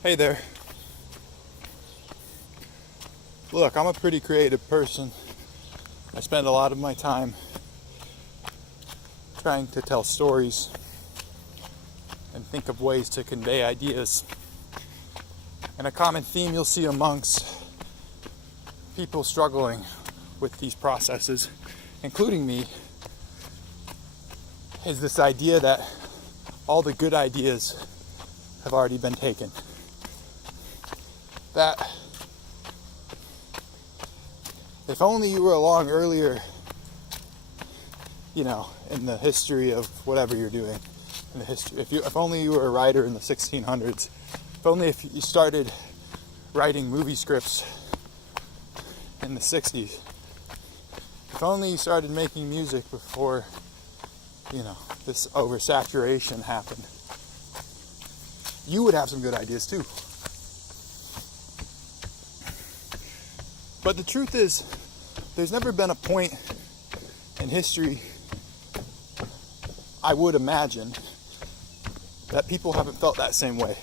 Hey there. Look, I'm a pretty creative person. I spend a lot of my time trying to tell stories and think of ways to convey ideas. And a common theme you'll see amongst people struggling with these processes, including me, is this idea that all the good ideas have already been taken. That if only you were along earlier, in the history of whatever you're doing, in the history, if only you were a writer in the 1600s, if only if you started writing movie scripts in the 60s, if only you started making music before, this oversaturation happened, you would have some good ideas too. But the truth is, there's never been a point in history, I would imagine, that people haven't felt that same way.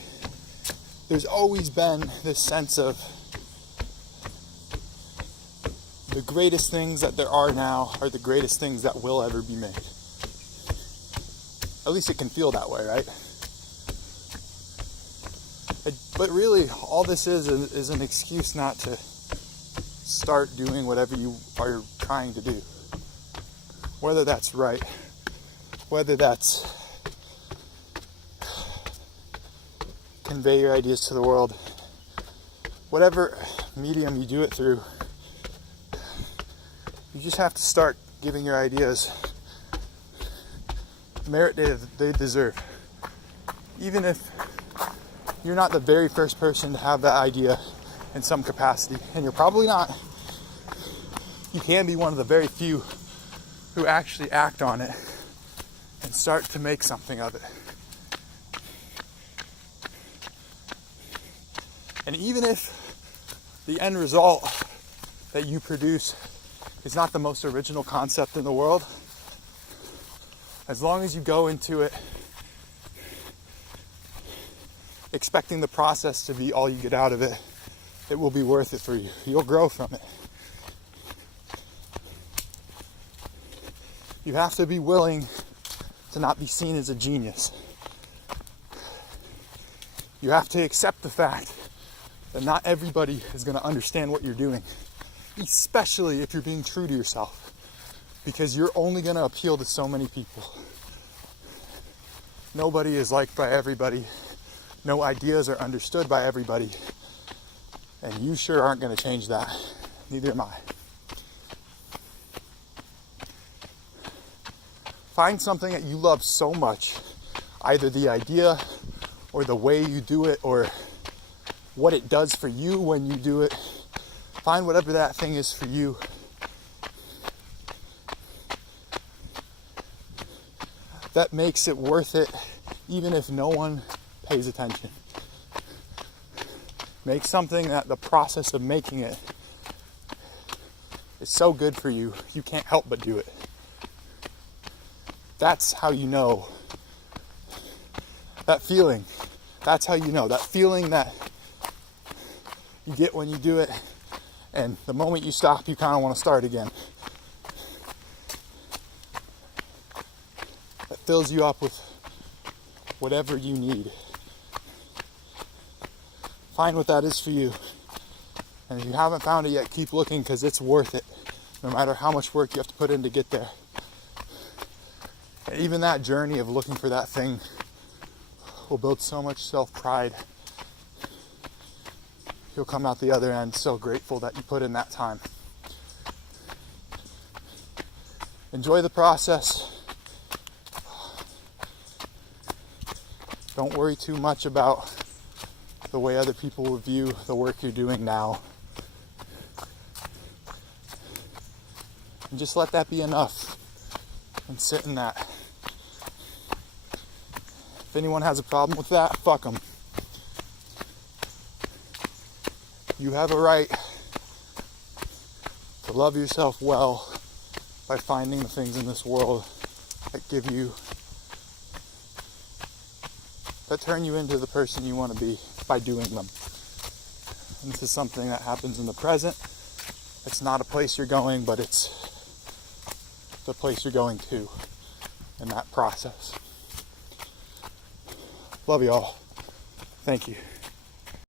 There's always been this sense of the greatest things that there are now are the greatest things that will ever be made. At least it can feel that way, right? But really, all this is an excuse not to start doing whatever you are trying to do. Whether that's right, whether that's convey your ideas to the world, whatever medium you do it through, you just have to start giving your ideas the merit they deserve. Even if you're not the very first person to have that idea in some capacity, and you're probably not, you can be one of the very few who actually act on it and start to make something of it. And even if the end result that you produce is not the most original concept in the world, as long as you go into it expecting the process to be all you get out of it, it will be worth it for you. You'll grow from it. You have to be willing to not be seen as a genius. You have to accept the fact that not everybody is going to understand what you're doing, especially if you're being true to yourself, because you're only going to appeal to so many people. Nobody is liked by everybody. No ideas are understood by everybody. And you sure aren't going to change that. Neither am I. Find something that you love so much, either the idea or the way you do it or what it does for you when you do it. Find whatever that thing is for you. That makes it worth it, even if no one pays attention. Make something that the process of making it is so good for you, you can't help but do it. That's how you know. That feeling, that's how you know. That feeling that you get when you do it, and the moment you stop, you kind of want to start again. That fills you up with whatever you need. Find what that is for you. And if you haven't found it yet, keep looking, because it's worth it, no matter how much work you have to put in to get there. And even that journey of looking for that thing will build so much self-pride. You'll come out the other end so grateful that you put in that time. Enjoy the process. Don't worry too much about the way other people will view the work you're doing now. And just let that be enough and sit in that. If anyone has a problem with that, fuck them. You have a right to love yourself well by finding the things in this world that give you, that turn you into the person you want to be. by doing them. And this is something that happens in the present. It's not a place you're going, but it's the place you're going to in that process. Love y'all. Thank you.